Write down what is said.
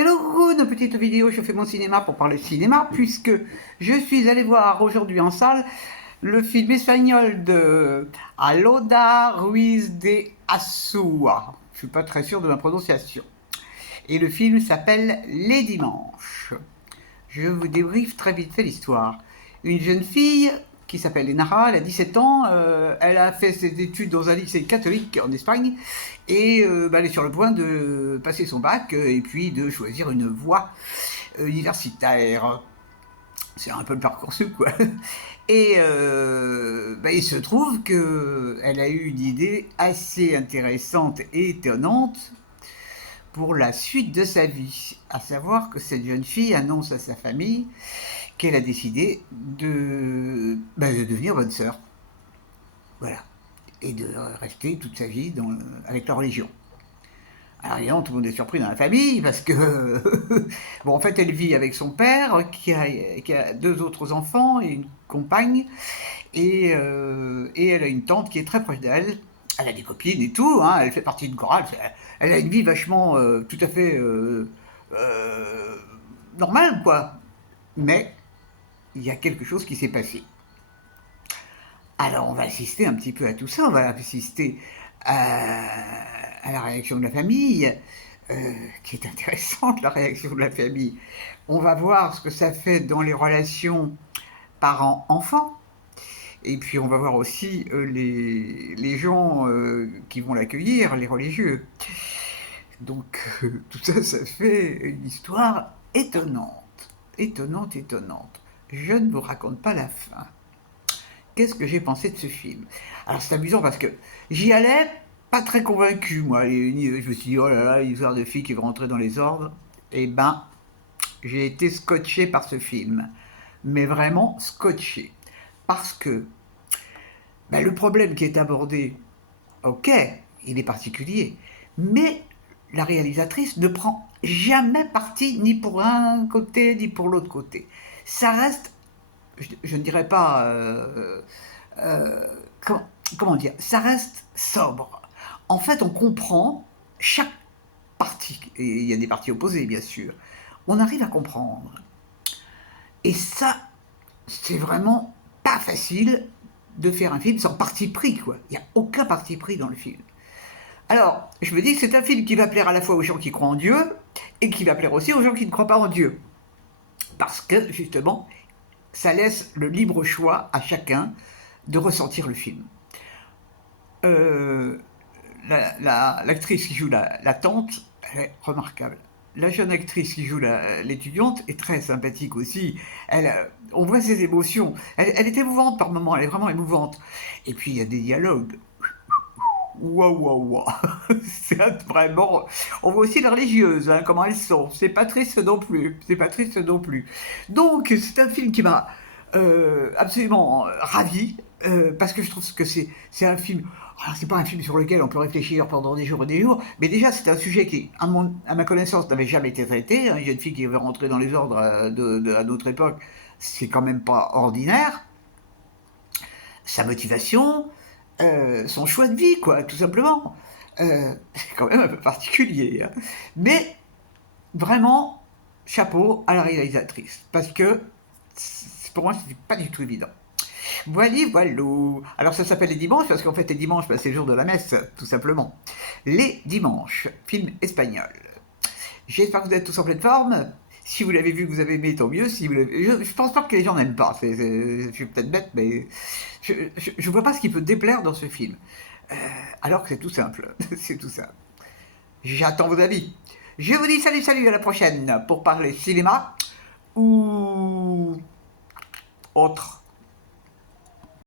Hello, une petite vidéo, je fais mon cinéma pour parler cinéma, puisque je suis allé voir aujourd'hui en salle le film espagnol de Alauda Ruiz de Asua. Je suis pas très sûr de ma prononciation. Et le film s'appelle Les Dimanches. Je vous débriefe très vite fait l'histoire. Une jeune fille qui s'appelle Enara, elle a 17 ans, elle a fait ses études dans un lycée catholique en Espagne, et elle est sur le point de passer son bac, et puis de choisir une voie universitaire. C'est un peu le Parcoursup, quoi. Et il se trouve qu'elle a eu une idée assez intéressante et étonnante pour la suite de sa vie. À savoir que cette jeune fille annonce à sa famille qu'elle a décidé de devenir bonne sœur. Voilà. Et de rester toute sa vie avec la religion. Alors évidemment, tout le monde est surpris dans la famille parce que, bon, en fait, elle vit avec son père qui a deux autres enfants et une compagne, et elle a une tante qui est très proche d'elle. Elle a des copines et tout, hein, elle fait partie d'une chorale. Elle a une vie vachement, tout à fait normale, quoi. Mais il y a quelque chose qui s'est passé. Alors on va assister un petit peu à tout ça, on va assister à la réaction de la famille, qui est intéressante, la réaction de la famille. On va voir ce que ça fait dans les relations parents-enfants, et puis on va voir aussi les gens qui vont l'accueillir, les religieux. Donc tout ça, ça fait une histoire étonnante, étonnante, étonnante. Je ne vous raconte pas la fin. Qu'est-ce que j'ai pensé de ce film? Alors c'est amusant parce que j'y allais pas très convaincu, moi. Je me suis dit, oh là là, une histoire de fille qui veut rentrer dans les ordres. Eh ben, j'ai été scotché par ce film. Mais vraiment scotché. Parce que le problème qui est abordé, ok, il est particulier, mais la réalisatrice ne prend jamais parti ni pour un côté ni pour l'autre côté. Ça reste, je ne dirais pas, euh, comment dire, ça reste sobre. En fait, on comprend chaque partie, et il y a des parties opposées bien sûr, on arrive à comprendre. Et ça, c'est vraiment pas facile de faire un film sans parti pris, quoi. Il n'y a aucun parti pris dans le film. Alors, je me dis que c'est un film qui va plaire à la fois aux gens qui croient en Dieu et qui va plaire aussi aux gens qui ne croient pas en Dieu. Parce que, justement, ça laisse le libre choix à chacun de ressentir le film. L'actrice qui joue la tante, elle est remarquable. La jeune actrice qui joue l'étudiante est très sympathique aussi. On voit ses émotions. Elle est émouvante par moments, elle est vraiment émouvante. Et puis il y a des dialogues. Waouh, waouh, waouh. C'est vraiment. On voit aussi les religieuses, hein, comment elles sont. C'est pas triste non plus. C'est pas triste non plus. Donc c'est un film qui m'a absolument ravi, parce que je trouve que c'est un film. Alors, c'est pas un film sur lequel on peut réfléchir pendant des jours et des jours, mais déjà c'est un sujet qui, à ma connaissance, n'avait jamais été traité. Une jeune fille qui veut rentrer dans les ordres à notre époque, c'est quand même pas ordinaire. Sa motivation, son choix de vie, quoi, tout simplement. C'est quand même un peu particulier, hein. Mais vraiment, chapeau à la réalisatrice, parce que pour moi, c'était pas du tout évident. Voilà, voilà. Alors ça s'appelle Les Dimanches, parce qu'en fait, les dimanches, c'est le jour de la messe, tout simplement. Les Dimanches, film espagnol. J'espère que vous êtes tous en pleine forme. Si vous l'avez vu, que vous avez aimé, tant mieux. Si vous je pense pas que les gens n'aiment pas. Je suis peut-être bête, mais je vois pas ce qui peut déplaire dans ce film. Alors que c'est tout simple. C'est tout simple. J'attends vos avis. Je vous dis salut, salut, à la prochaine pour parler cinéma ou autre.